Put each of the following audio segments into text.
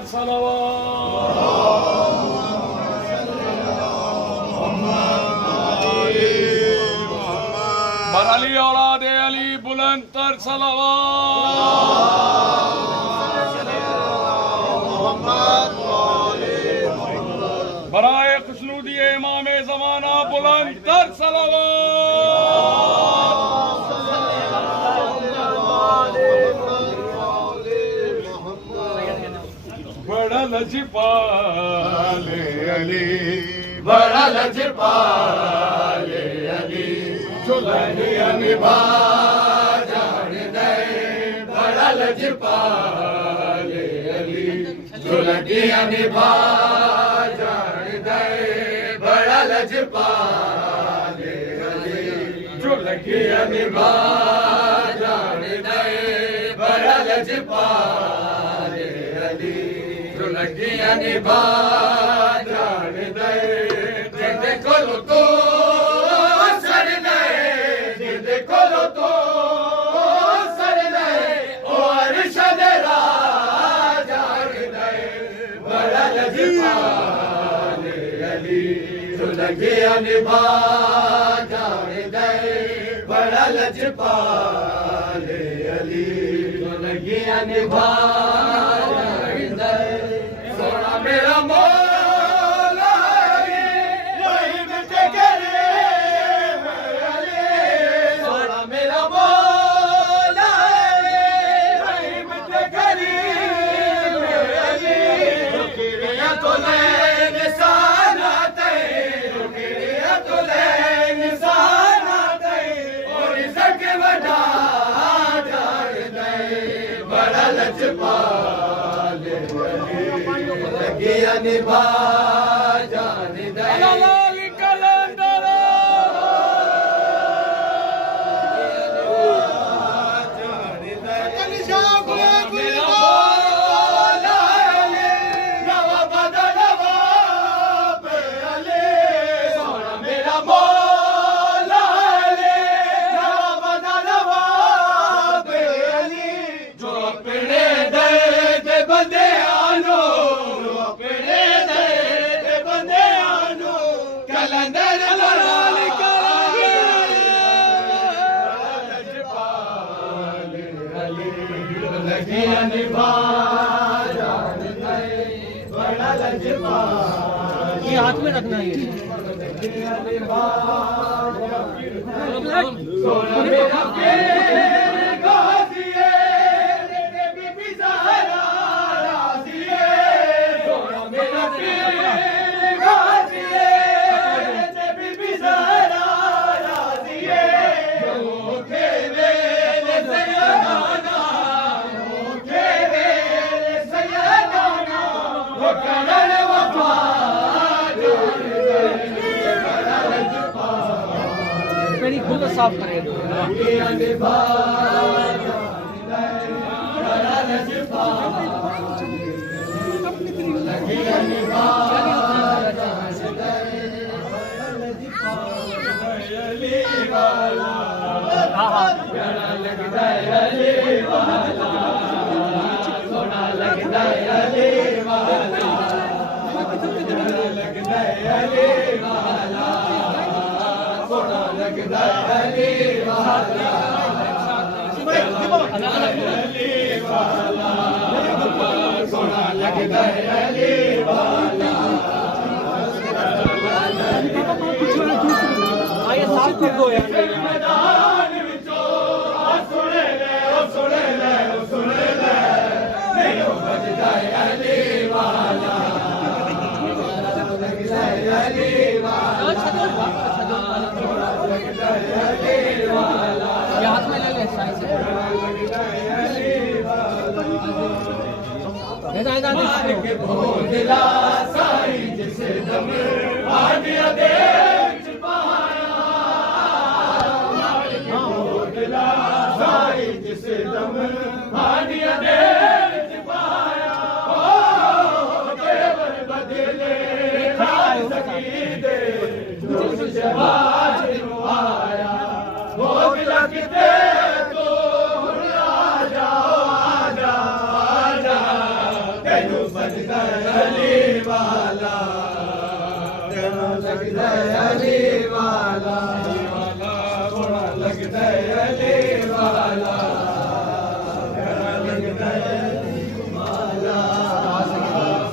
पर सलावत। बरअली औलाद अली बुलंद तर सलावत। बराए खुशनूदी इमाम ज़माना बुलंद तर सलावत। बड़ा लजपाले अली, बड़ा लजपाले अली, दुल्हनिया निभा जान दे, बड़ा लजपाले अली, दुल्हनिया निभा जान दे, बड़ा लजपाले अली, दुल्हनिया निभा जान दे, बड़ा लजपाले अली, दुल्हनिया निभा जान दे। जिंदे कोलो तो सर दे, जिंदे कोलो तो सर दे, और शदरा जान दे, बड़ा लजपाले अली, दुल्हनिया निभा जान दे, बड़ा लजपाले अली, दुल्हनिया निभा जान दे। सोना मेरा मौला है, वही मिटे करे अली, सोना मेरा मौला है, वही मिटे करे अली। रुकिया तो ले निशान आते, रुकिया तो ले निशान आते, और सक बड़ा जान दे, बड़ा लजपाले अली, दुल्हनिया निभा जान दे। दुल्हनिया निभा जान दे, बड़ा लजपाले, ये हाथ में रखना है। दुल्हनिया निभा सोना मेरा गाजिए, तेरे बीबी ज़हरा राज़िए, सोना मेरा गाजिए, तेरे बीबी ज़हरा राज़िए, मुझे मेरे सैयदाना, मुझे मेरे सैयदाना, वो करन वफा जान दे, बड़ा लजपाले, मेरी खुद साफ करें। दुल्हनिया निभा जान दे, बड़ा लजपाले, दुल्हनिया निभा जान दे, अली वाला, प्यारा लगदा है अली वाला, सोना लगदा है अली वाला, प्यारा लगदा है अली वाला, सोना लगदा है अली वाला, अली वाला, सोना लगदा है अली वाला। आइए साफ कर दो यार। मैदान विचों सुन ले, सुन ले, सुन ले, मैनू बजदा है अली वाला, लगदा है अली वाला, लगदा है अली वाला, ये हाथ में ले ले साइड से। लगदा है अली वाला। मालिक भोजला साई जिस दम आदिया दे जिस दम हानिया दे पाया, ओ देवर बदले खाए सकी दे, जोश जवाज आया, भोग लगते तो आ जाओ, आ जा, तेनू बज लगता है अली वाला गला लगता है अली वाला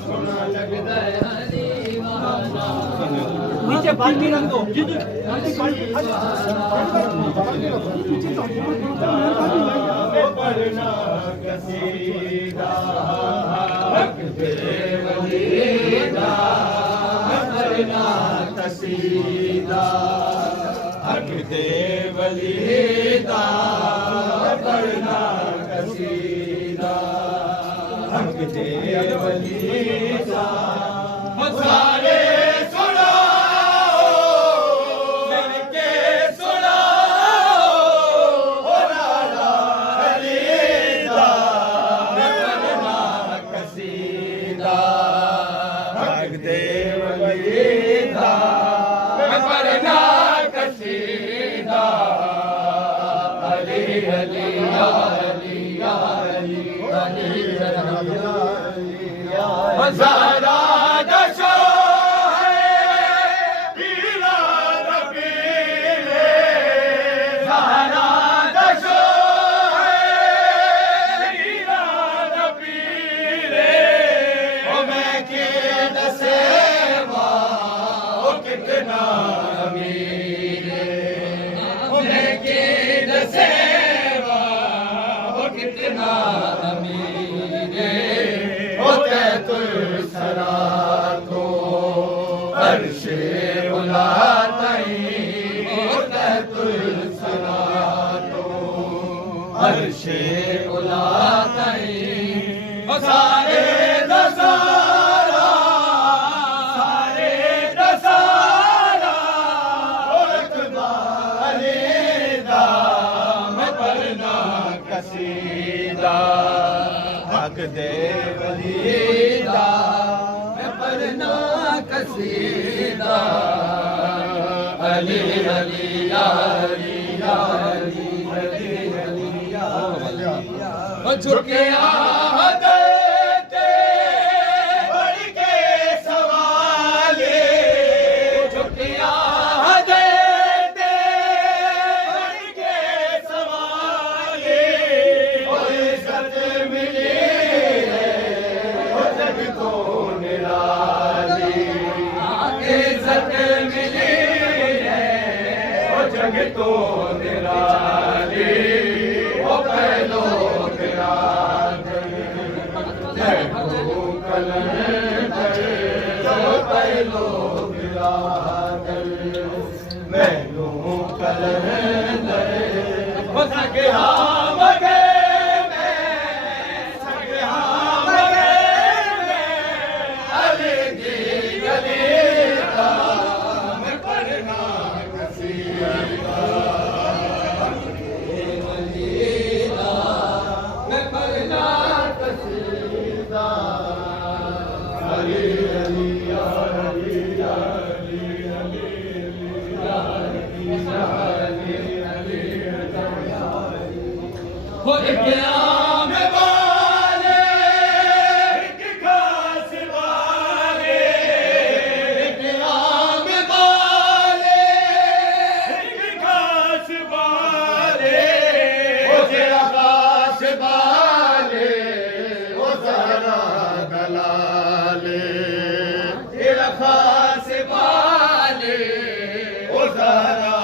सोना लगता है अली वाला नीचे बाल्टी रख दो पढ़ना कसीदा हक दे वलीदा पढ़ना कसीदा हक दे वलीदा पढ़ना कसीदा हक दे वलीदा सारे सुनाओ मिलके सुनाओ ओ लाला अलीदा पढ़ना कसीदा हक दे वलीदा पढ़ना कसीदा अली अली या अली या अली अली हज़ारा दशो है पीला रबीले हज़ारा दशो है पीला रबीले ओ मैं के दसेवा ओ कितना अमीरे ओ मैं के दसेवा ओ कितना अमीरे ओ तैतुल सरा तो अर्शे उला तई ओ तैतुल सरा तो अर्शे उला तई ओ सारे दसारा ओ रकबा अलीदा मैं पढ़ना कसीदा हक दे वलीदा मैं पढ़ना कसीदा अली अली या अली या अली अली अली या अली ओ झुके देते बढ़ के सवाले झुके देते बढ़ के सवाले ओ इज्जत मिली जग तो निराली इज्जत मिली है ओ जग तो निराली ओ पहलो जय हो कलंदर जो पहलो मैं लूं कलंदर हो सके हम इकराम वाले एक खास वाले इकराम वाले एक खास वाले ओ तेरा खास वाले ओ सारा दलाले तेरा खास वाले ओ सारा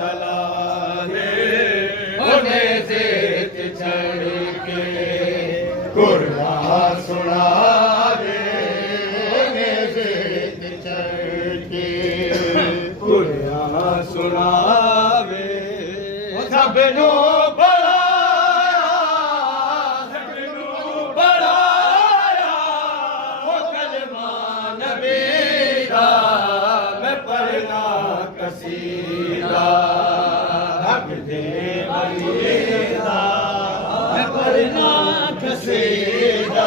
दलाले ओने से चढ़ के कुरान सुना रे चढ़ के कुरान सुना रे सब नो बढ़ाया वो कलमा नबीदा मैं पढ़ना कसीदा हक दे वलीदा पढ़ना कसीदा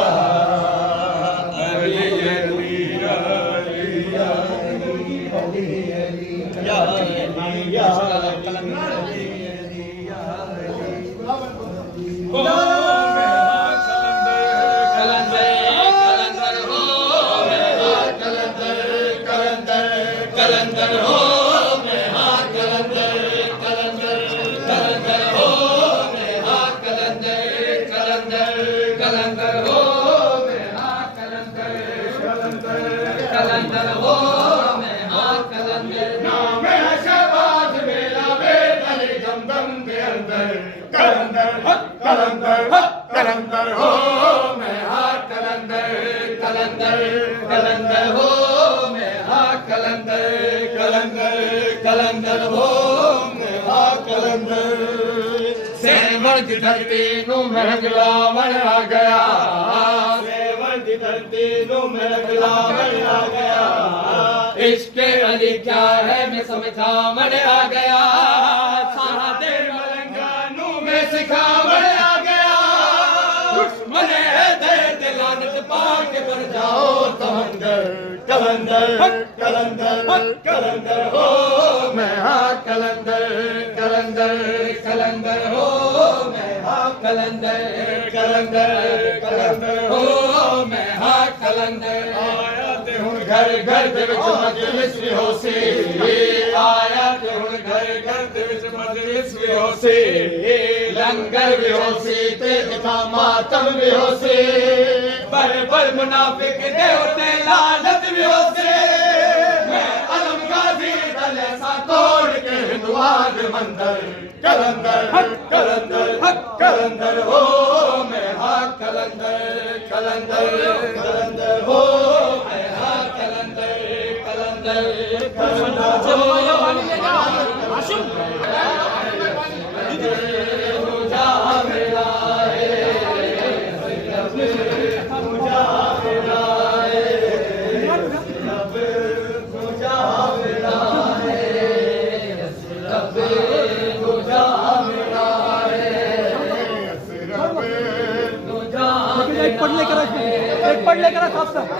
अली अली अली अली अली या अली या कलंदर हो मैं हाँ कलंदर कलंदर कलंदर कलंदर कलंदर हो मैं हाँ कलंदर कलंदर कलंदर हो मैं हाँ कलंदर कलंदर कलंदर हो मैं हाँ कलंदर सेवल की धरती नू महंगलावन आ गया सेवल की धरती नू महंगलावन आ गया इश्क़ अली क्या है मैं समझावन आ गया सादे मलंगा नू मैं सिखावन आ गया दुश्मन है दर्द लानत पाके पर जाओ कलंदर कलंदर कलंदर कलंदर हो मैं हाँ कलंदर कलंदर कलंदर हो मैं हाँ कलंदर कलंदर कलंदर हो मैं हाँ कलंदर आया ते हुण घर घर दे विच मजलिस भी होसी आया ते हुण घर घर दे विच मजलिस भी होसी लंगर भी होसी ते इथा मातम भी होसी पर मुनाफिक दे उते लानत भी होसी मैं अलम गाजी दले सा तोड़ के हिंदुआन मंदिर कलंदर कलंदर कलंदर हो मैं हाँ कलंदर कलंदर कलंदर हो मैं हाँ कलंदर कलंदर कलंदर एक पढ़ लेकर साफ साफ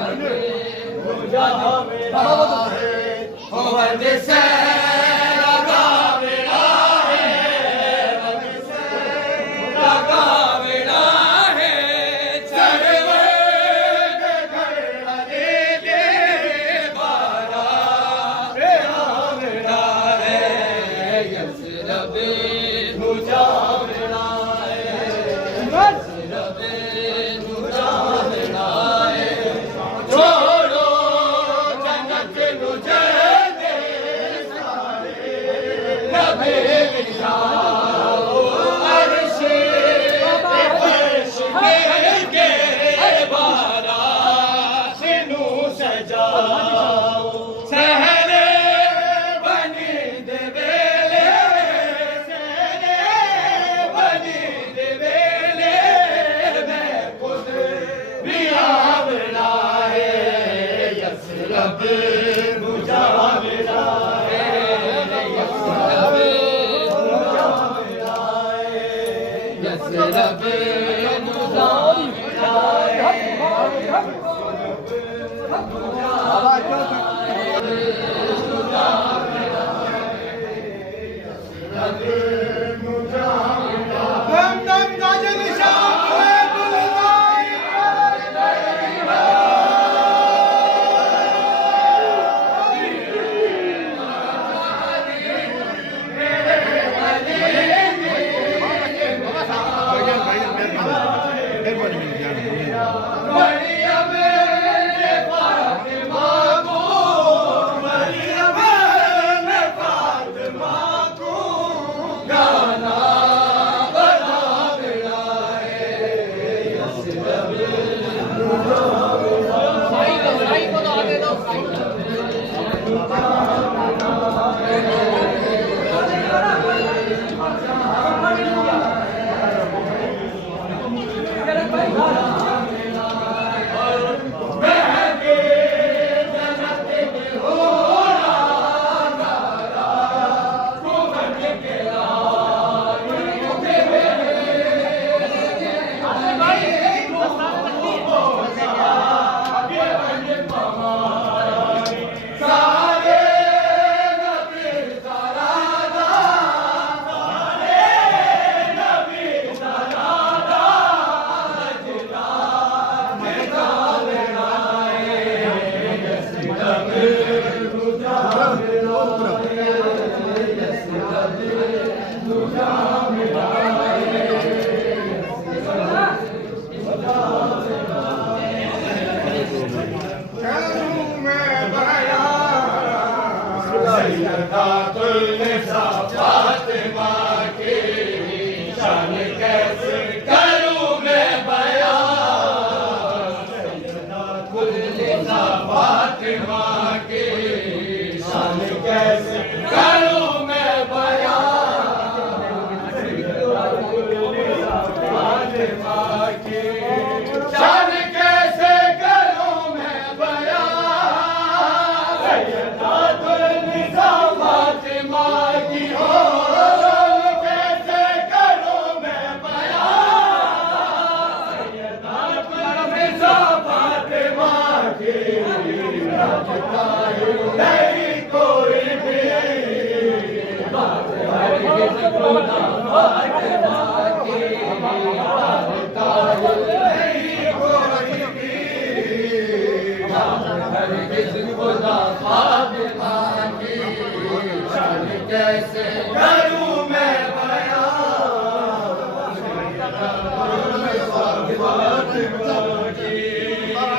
कैसे करूं मैं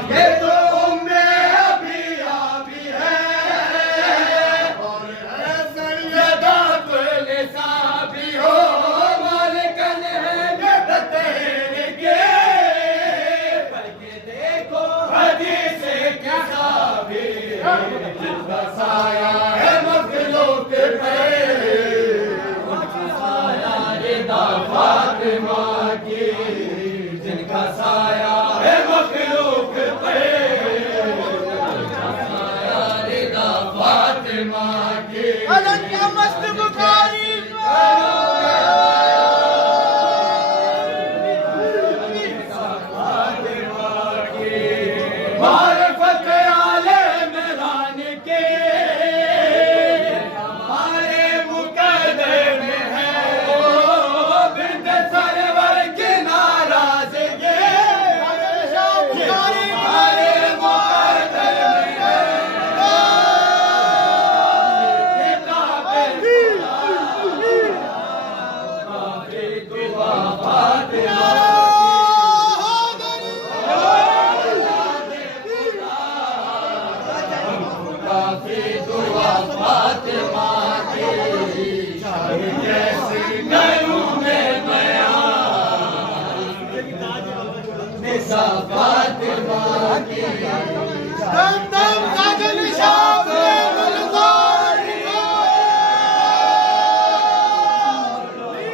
ये तो उम्मेद भी है और सैयदा तुलसा भी हो मालिकन है तेरे के बल्कि देखो हदीस क्या भी जिसका साया है मखलूक पे साया रिदा फातिमा की जिनका साया है मखलूक पे साया रिदा फातिमा की अलन क्या मस्त बुखारी मारिफत आले मैदान के हमारे मुकद्दर में है बिंद सरवर के नाराज़गी हमारे मुकद्दर में है काफ़ी दुआ फातिमा काफ़ी दुआ फातिमा की कैसे करूं मैं बयान निसा फातिमा की